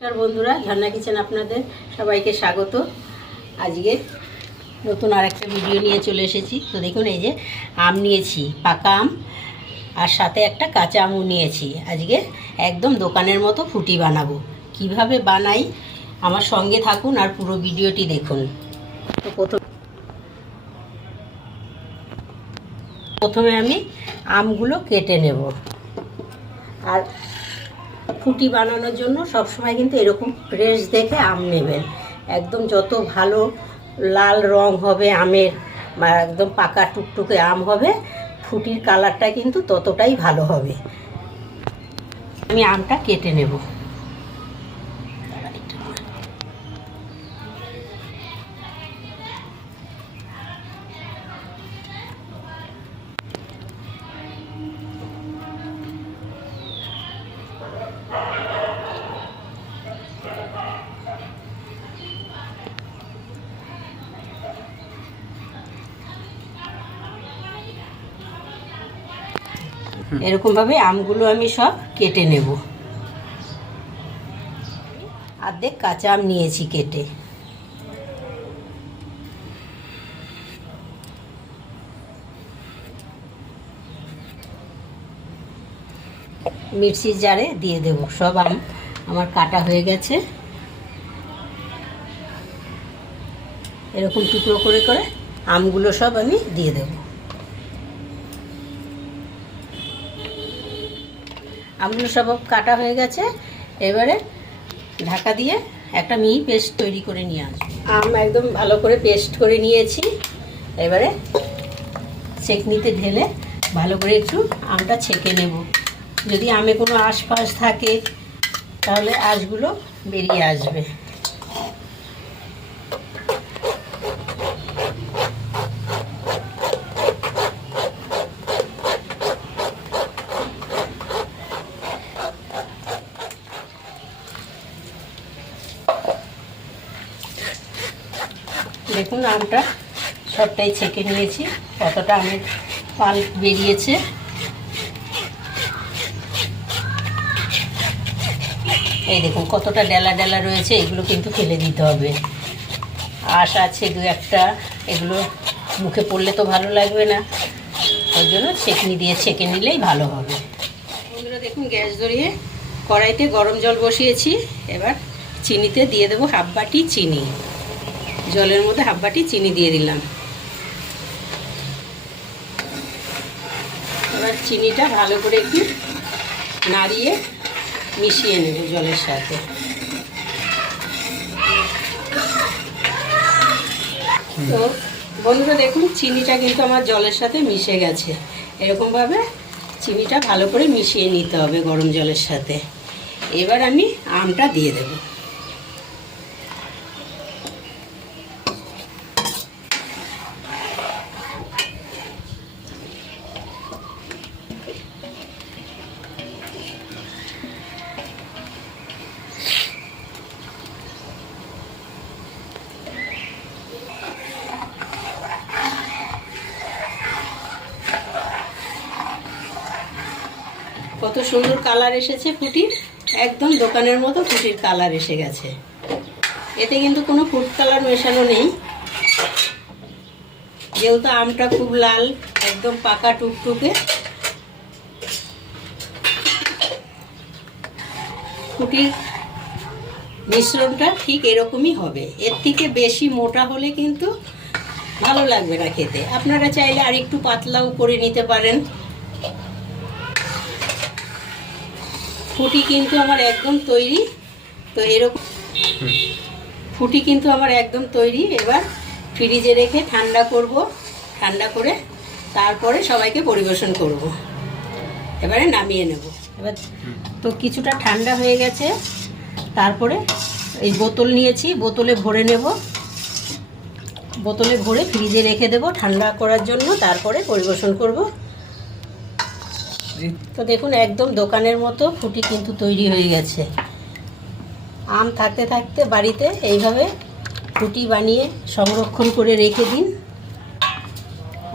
নমস্কার বন্ধুরা ঝর্ণা কিচেন আপনাদের সবাইকে স্বাগত। আজকে নতুন আরেকটা ভিডিও নিয়ে চলে এসেছি। তো দেখুন, এই যে আম নিয়েছি, পাকা আম, আর সাথে একটা কাঁচা আমও নিয়েছি। আজকে একদম দোকানের মতো ফুটি বানাবো। কীভাবে বানাই, আমার সঙ্গে থাকুন আর পুরো ভিডিওটি দেখুন। তো প্রথম প্রথমে আমি আমগুলো কেটে নেব। আর ফুটি বানানোর জন্য সব সময় কিন্তু এরকম ফ্রেশ দেখে আম নেবেন। একদম যত ভালো লাল রং হবে আমের বা একদম পাকা টুকটুকে আম হবে ফুটির কালারটা কিন্তু ততটাই ভালো হবে। আমি আমটা কেটে নেব। এরকমভাবে আমগুলো আমি সব কেটে নেব। অর্ধেক কাঁচা আম নিয়েছি কেটে। মিক্সির জারে দিয়ে দেব সব আম। আমার কাটা হয়ে গেছে। এরকম টুকরো করে করে আমগুলো সব আমি দিয়ে দেবো। আমগুলো সব কাটা হয়ে গেছে। এবারে ঢাকা দিয়ে একটা মিহি পেস্ট তৈরি করে নিয়ে আসব। আম একদম ভালো করে পেস্ট করে নিয়েছি। এবারে চেকনিতে ঢেলে ভালো করে একটু আমটা ছেঁকে নেব। যদি আমে কোনো আশপাশ থাকে তাহলে আঁশগুলো বেরিয়ে আসবে। দেখুন, আমটা সবটাই ছেঁকে নিয়েছি। কতটা আমের পাল বেরিয়েছে। এই দেখুন, কতটা ডেলা ডেলা রয়েছে, এগুলো কিন্তু ফেলে দিতে হবে। আশ আছে দু একটা, এগুলো মুখে পড়লে তো ভালো লাগবে না। ওই জন্য ছেঁকনি দিয়ে ছেঁকে নিলেই ভালো হবে। বন্ধুরা, দেখুন, গ্যাস ধরিয়ে কড়াইতে গরম জল বসিয়েছি। এবার চিনিতে দিয়ে দেবো হাফ বাটি চিনি। জলের মধ্যে হাফ বাটি চিনি দিয়ে দিলাম। এবার চিনিটা ভালো করে একটু নাড়িয়ে মিশিয়ে নেব জলের সাথে। তো বন্ধুরা দেখুন চিনিটা কিন্তু আমার জলের সাথে মিশে গেছে। এরকমভাবে চিনিটা ভালো করে মিশিয়ে নিতে হবে গরম জলের সাথে। এবার আমি আমটা দিয়ে দেবো। কত সুন্দর কালার এসেছে ফুটির একদম দোকানের মতো ফুটির কালার এসে গেছে। এতে কিন্তু কোনো ফুড কালার মেশানো নেই। যেহেতু আমটা খুব লাল, একদম পাকা টুকটুকে। ফুটির মিশ্রণটা ঠিক এরকমই হবে। এর থেকে বেশি মোটা হলে কিন্তু ভালো লাগবে না খেতে। আপনারা চাইলে আর একটু পাতলাও করে নিতে পারেন। ফুটি কিন্তু আমার একদম তৈরি। তো এরকম ফুটি কিন্তু আমার একদম তৈরি। এবার ফ্রিজে রেখে ঠান্ডা করব। ঠান্ডা করে তারপরে সবাইকে পরিবেশন করব। এবারে নামিয়ে নেব। এবার তো কিছুটা ঠান্ডা হয়ে গেছে। তারপরে এই বোতল নিয়েছি। বোতলে ভরে নেব। বোতলে ভরে ফ্রিজে রেখে দেব। ঠান্ডা করার জন্য তারপরে পরিবেশন করব। তো দেখুন, একদম দোকানের মতো ফুটি কিন্তু তৈরি হয়ে গেছে। আম থাকতে থাকতে বাড়িতে এইভাবে ফুটি বানিয়ে সংরক্ষণ করে রেখে দিন।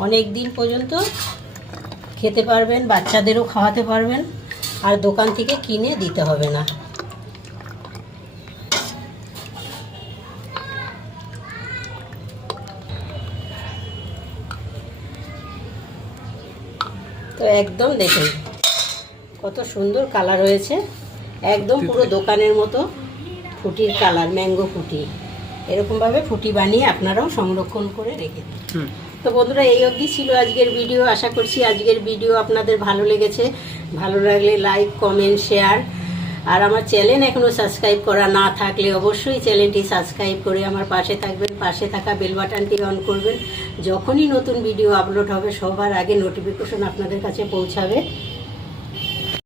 অনেক দিন পর্যন্ত খেতে পারবেন, বাচ্চাদেরও খাওয়াতে পারবেন, আর দোকান থেকে কিনে দিতে হবে না। তো একদম দেখুন কত সুন্দর কালার হয়েছে। একদম পুরো দোকানের মতো ফুটির কালার ম্যাঙ্গো ফুটি। এরকমভাবে ফুটি বানিয়ে আপনারাও সংরক্ষণ করে রেখে দিন। তো বন্ধুরা এই অবধি ছিল আজকের ভিডিও। আশা করছি আজকের ভিডিও আপনাদের ভালো লেগেছে। ভালো লাগলে লাইক কমেন্ট শেয়ার। আর আমার চ্যানেল এখনও সাবস্ক্রাইব করা না থাকলে অবশ্যই চ্যানেলটি সাবস্ক্রাইব করে আমার পাশে থাকবেন, পাশে থাকা বেল বাটনটি অন করবেন। যখনই নতুন ভিডিও আপলোড হবে, সবার আগে নোটিফিকেশন আপনাদের কাছে পৌঁছাবে।